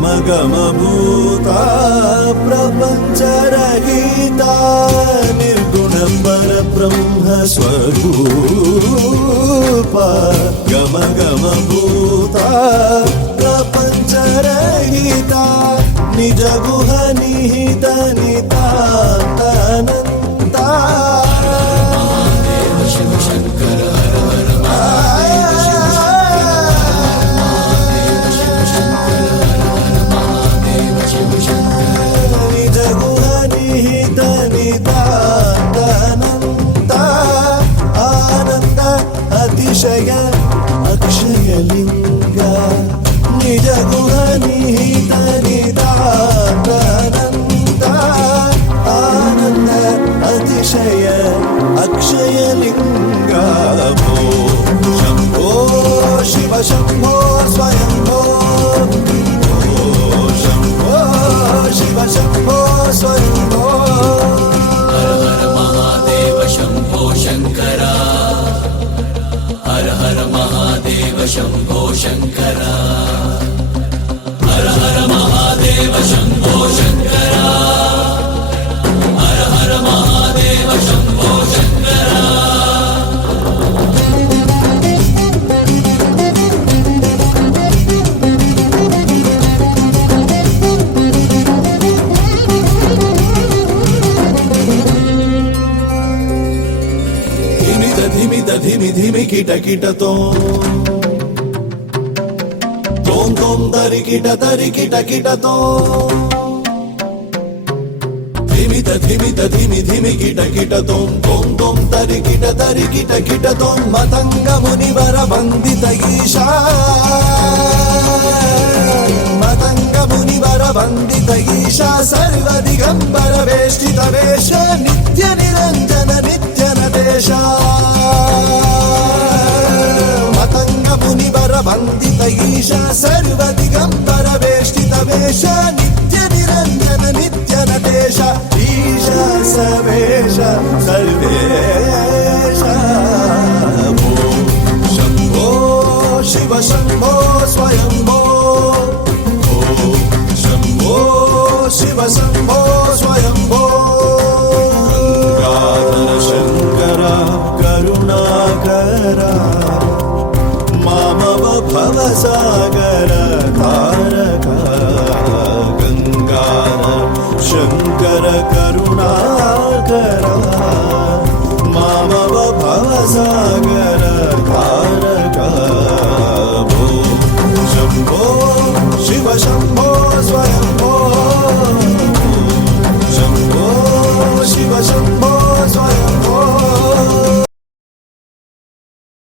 गमभूता प्रपञ्चरहिता निर्गुणं परब्रह्म स्वरूपा गमभूता प्रपञ्चरहिता निजगुह निहित नितान्तनन्ता अतिशय अक्षयलिंगा निज गुह निहित निदानन्दा आनंद अतिशय अक्षयलिंगा भो शंभो शिव शंभो स्वयंभो शंभो शिव शंभो स्वयंभो हर हर महादेव शंभो शंकरा हर हर महादेव शंभो शंकरा हर हर महादेव शंभो शंकरा हर हर महादेव शंभो शंकरा धिमि धिमि किट किट तोम तरि किट तोम धिमि धिमि किट तोम तरि किट तोम मतंग मुनिवर वंदित ईशा मतंग मुनिवर वंदित ईशा सर्व दिगंबर वेष्टित वेश नित्य निरंजन नित्य नटेश मतंग मुनिवर वंदित ईशा सर्व दिगंबर वेष्टित वेश नित्य निरंजन नित्य नटेश ईशा सवेश सर्वेश भो शंभो शिव शंभो स्वयंभो शंभो शिव शंभो स्वयंभो गंगाधर शंकर करुणाकरा मामव भवसागर तारका गंगाधर शंकर करुणाकरा मामव भवसागर